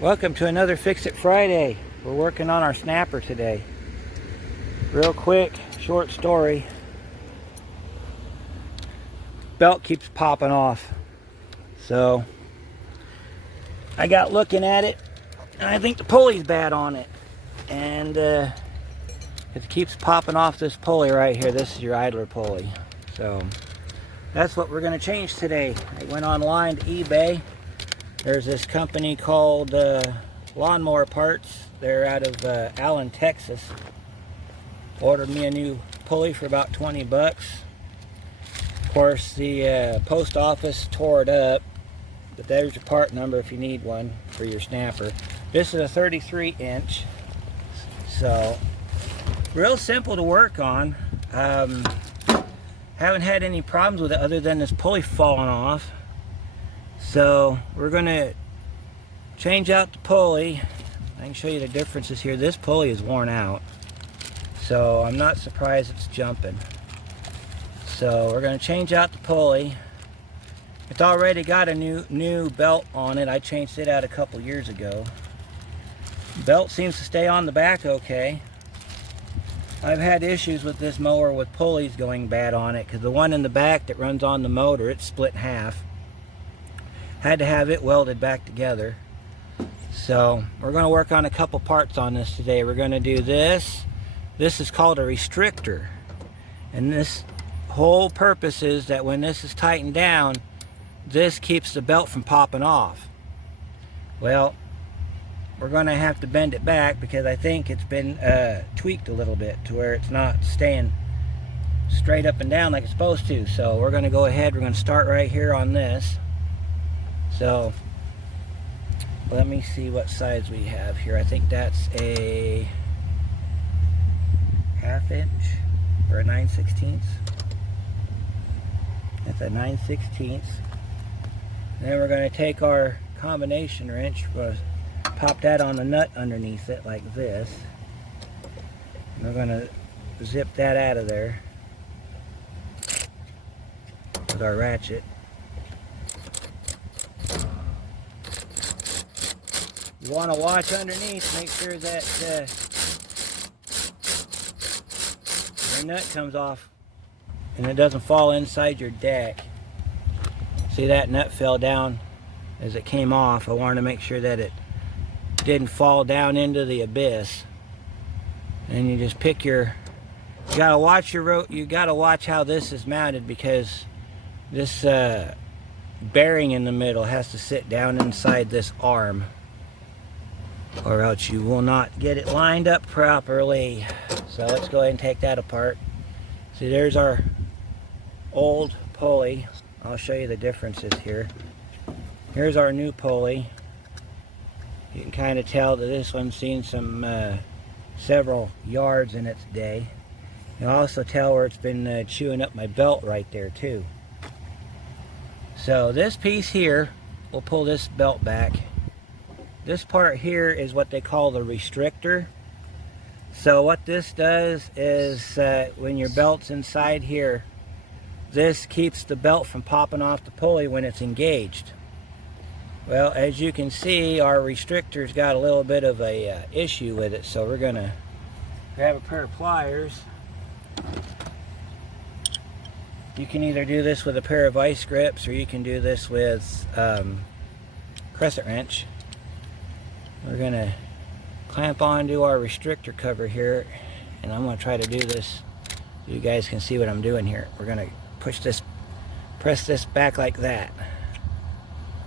Welcome to another Fix It Friday. We're working on our snapper today. Real quick, short story. Belt keeps popping off. So I got looking at it and I think the pulley's bad on it. And it keeps popping off this pulley right here. This is your idler pulley. So that's what we're going to change today. I went online to eBay. There's this company called Lawnmower Parts. They're out of Allen, Texas. Ordered me a new pulley for about 20 bucks. Of course, the post office tore it up, but there's your part number if you need one for your snapper. This is a 33 inch, so real simple to work on. Haven't had any problems with it other than this pulley falling off. So we're going to change out the pulley. I can show you the differences here. This pulley is worn out, so I'm not surprised it's jumping. So we're going to change out the pulley. It's already got a new belt on it. I changed it out a couple years ago. Belt seems to stay on the back okay. I've had issues with this mower with pulleys going bad on it because the one in the back that runs on the motor, it's split in half. Had to have it welded back together. So we're going to work on a couple parts on this today. We're going to do this. This is called a restrictor. And this whole purpose is that when this is tightened down, this keeps the belt from popping off. Well, we're going to have to bend it back because I think it's been tweaked a little bit to where it's not staying straight up and down like it's supposed to. So we're going to go ahead. We're going to start right here on this. So let me see what size we have here. I think that's a 1/2 inch or a 9/16. That's a 9/16. Then we're going to take our combination wrench, we're going to pop that on the nut underneath it like this. And we're going to zip that out of there with our ratchet. You want to watch underneath, make sure that your nut comes off and it doesn't fall inside your deck. See, that nut fell down as it came off. I wanted to make sure that it didn't fall down into the abyss. And you just pick your, you gotta watch your rope, you gotta watch how this is mounted because this bearing in the middle has to sit down inside this arm, or else you will not get it lined up properly. So let's go ahead and take that apart. See, there's our old pulley. I'll show you the differences here. Here's our new pulley. You can kind of tell that this one's seen some several yards in its day. You can also tell where it's been chewing up my belt right there too. So this piece here, we'll pull this belt back. This part here is what they call the restrictor. So what this does is when your belt's inside here, this keeps the belt from popping off the pulley when it's engaged. Well, as you can see, our restrictor's got a little bit of a issue with it, so we're going to grab a pair of pliers. You can either do this with a pair of vice grips or you can do this with crescent wrench. We're going to clamp onto our restrictor cover here, and I'm going to try to do this so you guys can see what I'm doing here. We're going to push this, press this back like that.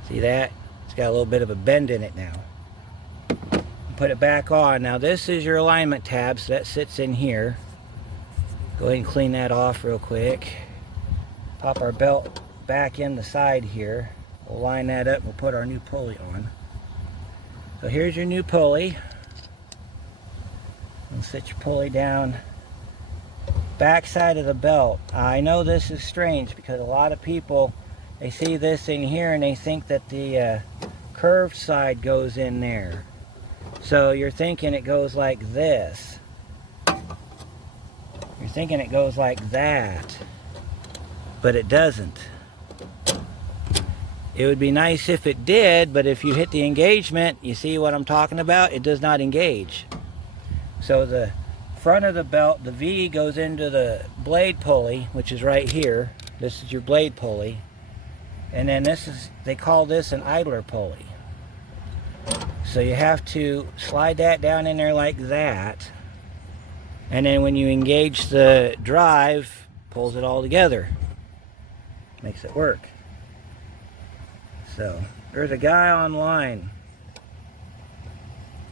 See that? It's got a little bit of a bend in it now. Put it back on. Now this is your alignment tab, so that sits in here. Go ahead and clean that off real quick. Pop our belt back in the side here. We'll line that up and we'll put our new pulley on. So here's your new pulley. And sit your pulley down back side of the belt. I know this is strange because a lot of people, they see this in here and they think that the curved side goes in there. So you're thinking it goes like this. You're thinking it goes like that, but it doesn't. It would be nice if it did, but if you hit the engagement, you see what I'm talking about? It does not engage. So the front of the belt, the V goes into the blade pulley, which is right here. This is your blade pulley. And then this is, they call this an idler pulley. So you have to slide that down in there like that. And then when you engage the drive, pulls it all together. Makes it work. So there's a guy online.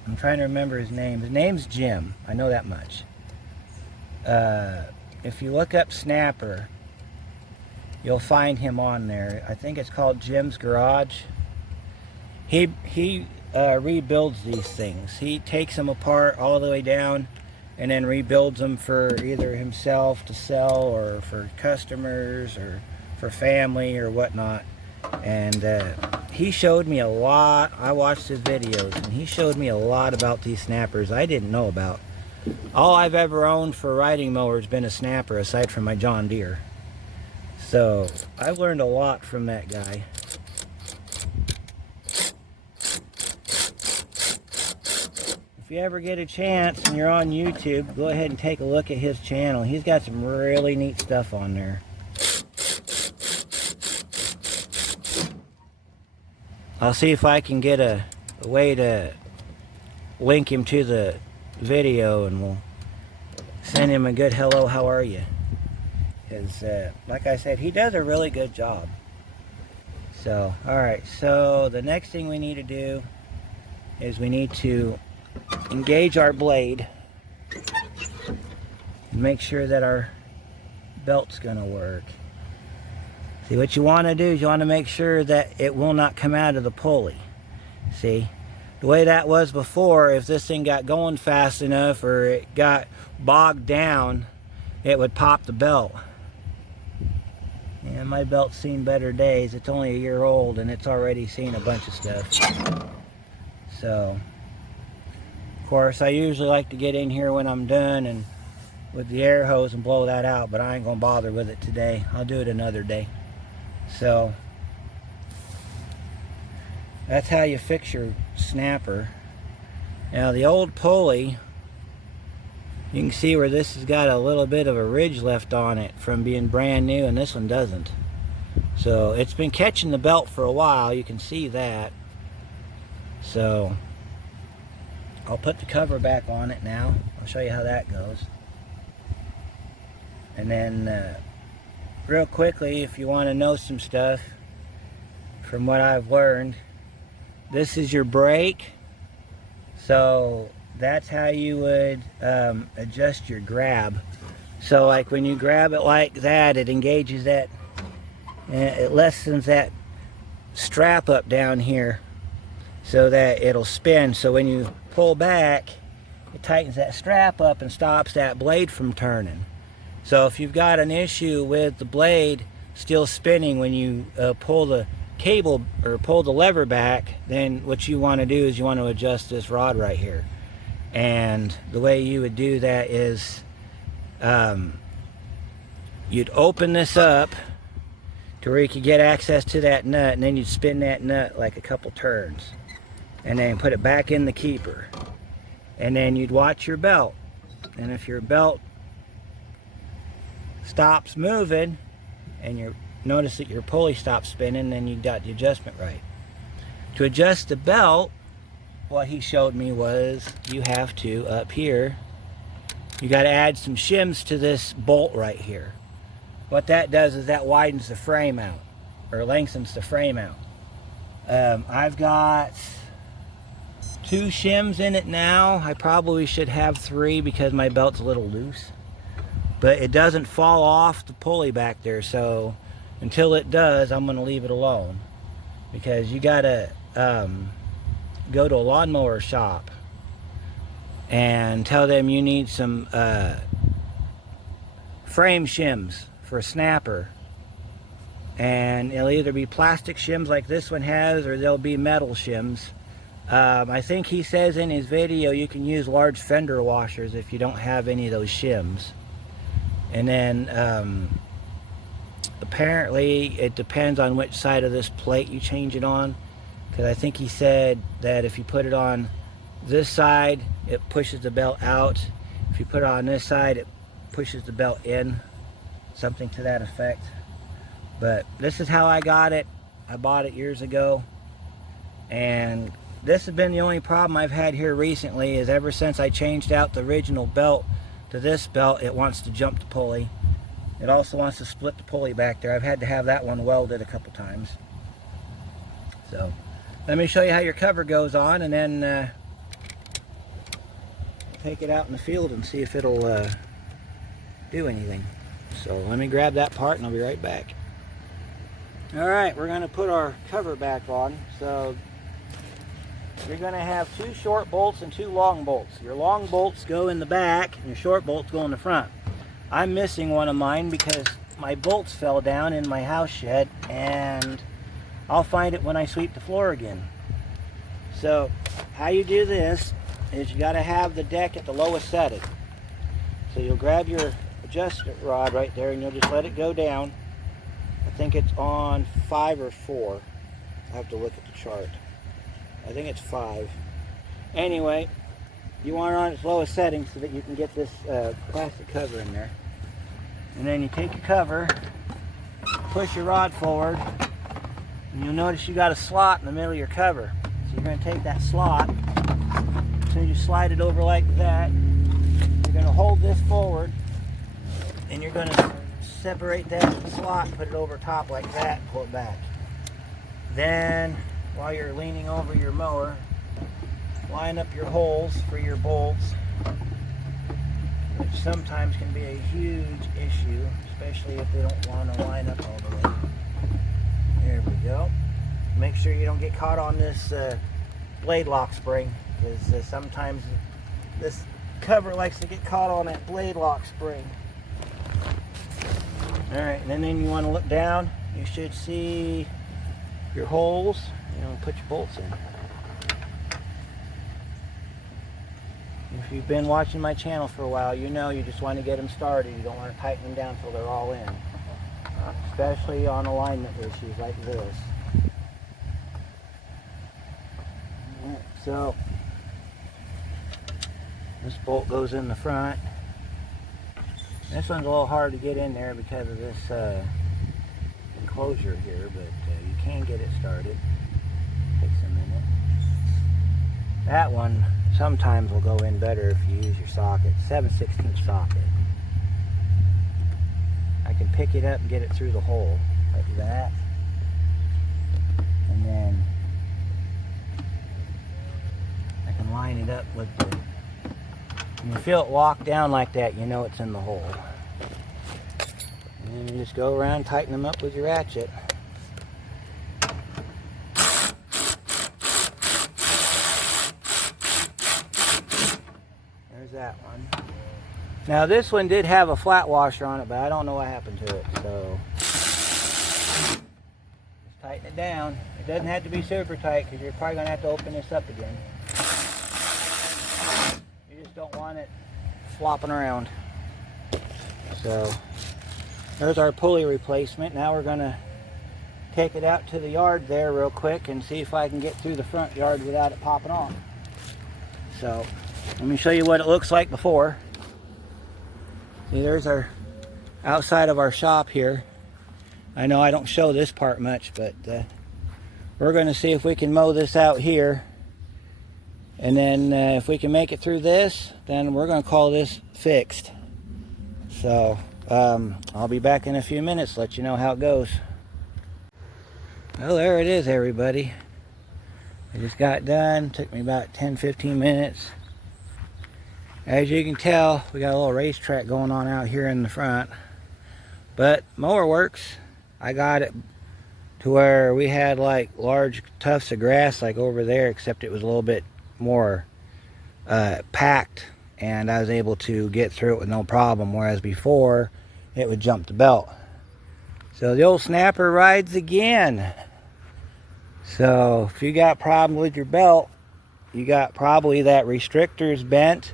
I'm trying to remember his name. His name's Jim. I know that much. If you look up Snapper, you'll find him on there. I think it's called Jim's Garage. He rebuilds these things. He takes them apart all the way down and then rebuilds them for either himself to sell or for customers or for family or whatnot. And he showed me a lot. I watched his videos and he showed me a lot about these snappers I didn't know about. All I've ever owned for a riding mower has been a snapper aside from my John Deere. So I've learned a lot from that guy. If you ever get a chance and you're on YouTube, go ahead and take a look at his channel. He's got some really neat stuff on there. I'll see if I can get a way to link him to the video, and we'll send him a good hello, how are you? Because like I said, he does a really good job. So alright, so the next thing we need to do is we need to engage our blade and make sure that our belt's going to work. See, what you want to do is you want to make sure that it will not come out of the pulley. See, the way that was before, if this thing got going fast enough or it got bogged down, it would pop the belt. And my belt's seen better days. It's only a year old and it's already seen a bunch of stuff. So, of course, I usually like to get in here when I'm done and with the air hose and blow that out, but I ain't gonna bother with it today. I'll do it another day. So that's how you fix your snapper. Now the old pulley, you can see where this has got a little bit of a ridge left on it from being brand new, and this one doesn't. So it's been catching the belt for a while, you can see that. So I'll put the cover back on it now. I'll show you how that goes. And then real quickly, if you want to know some stuff from what I've learned, this is your brake. So that's how you would adjust your grab. So like when you grab it like that, it engages that, it lessens that strap up down here so that it'll spin. So when you pull back, it tightens that strap up and stops that blade from turning. So if you've got an issue with the blade still spinning when you pull the cable or pull the lever back, then what you want to do is you want to adjust this rod right here. And the way you would do that is you'd open this up to where you could get access to that nut, and then you'd spin that nut like a couple turns and then put it back in the keeper. And then you'd watch your belt, and if your belt stops moving and you notice that your pulley stops spinning, then you got the adjustment right. To adjust the belt, what he showed me was you have to, up here, you got to add some shims to this bolt right here. What that does is that widens the frame out, or lengthens the frame out. I've got 2 shims in it now. I probably should have 3 because my belt's a little loose. But it doesn't fall off the pulley back there, so until it does, I'm going to leave it alone. Because you got to go to a lawnmower shop and tell them you need some frame shims for a snapper. And it'll either be plastic shims like this one has, or they'll be metal shims. I think he says in his video you can use large fender washers if you don't have any of those shims. And then apparently it depends on which side of this plate you change it on, because I think he said that if you put it on this side it pushes the belt out, if you put it on this side it pushes the belt in, something to that effect. But this is how I got it. I bought it years ago, and this has been the only problem I've had here recently, is ever since I changed out the original belt to this belt, it wants to jump the pulley. It also wants to split the pulley back there. I've had to have that one welded a couple times. So let me show you how your cover goes on, and then take it out in the field and see if it'll do anything. So let me grab that part and I'll be right back. Alright, we're going to put our cover back on. So you're going to have 2 short bolts and 2 long bolts. Your long bolts go in the back and your short bolts go in the front. I'm missing one of mine because my bolts fell down in my house shed, and I'll find it when I sweep the floor again. So how you do this is you got to have the deck at the lowest setting. So you'll grab your adjustment rod right there and you'll just let it go down. I think it's on 5 or 4. I have to look at the chart. I think it's 5. Anyway, you want it on its lowest setting so that you can get this plastic cover in there. And then you take your cover, push your rod forward, and you'll notice you got a slot in the middle of your cover. So you're going to take that slot, as soon as you slide it over like that, you're going to hold this forward, and you're going to separate that slot, put it over top like that, and pull it back. Then, while you're leaning over your mower, line up your holes for your bolts, which sometimes can be a huge issue, especially if they don't want to line up all the way. There we go. Make sure you don't get caught on this blade lock spring, because sometimes this cover likes to get caught on that blade lock spring. Alright, and then you want to look down. You should see your holes. Put your bolts in. If you've been watching my channel for a while, you know you just want to get them started. You don't want to tighten them down until they're all in. Especially on alignment issues like this. So, this bolt goes in the front. This one's a little hard to get in there because of this enclosure here, but you can get it started. Takes a minute. That one sometimes will go in better if you use your socket. 7/16 socket. I can pick it up and get it through the hole like that, and then I can line it up with the, when you feel it lock down like that, you know it's in the hole. And then you just go around, tighten them up with your ratchet. There's that one. Now this one did have a flat washer on it, but I don't know what happened to it, so just tighten it down. It doesn't have to be super tight because you're probably going to have to open this up again. You just don't want it flopping around. So there's our pulley replacement. Now we're going to take it out to the yard there real quick and see if I can get through the front yard without it popping off. So let me show you what it looks like before. See, there's our outside of our shop here. I know I don't show this part much, but we're going to see if we can mow this out here. And then if we can make it through this, then we're going to call this fixed. So I'll be back in a few minutes, let you know how it goes. Well, there it is, everybody. I just got done. Took me about 10-15 minutes. As you can tell, we got a little racetrack going on out here in the front. But mower works. I got it to where we had like large tufts of grass like over there, except it was a little bit more packed, and I was able to get through it with no problem, whereas before it would jump the belt. So the old snapper rides again. So if you got a problem with your belt, you got probably that restrictor's bent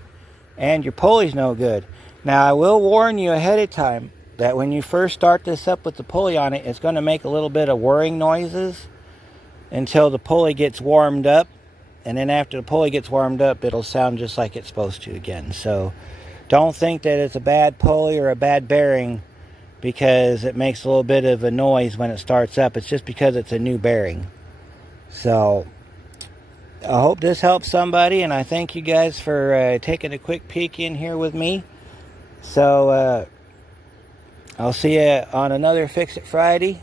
and your pulley's no good. Now I will warn you ahead of time, that when you first start this up with the pulley on it, it's going to make a little bit of whirring noises until the pulley gets warmed up. And then after the pulley gets warmed up, it'll sound just like it's supposed to again. So don't think that it's a bad pulley or a bad bearing because it makes a little bit of a noise when it starts up. It's just because it's a new bearing. So I hope this helps somebody, and I thank you guys for taking a quick peek in here with me. So I'll see you on another Fix It Friday.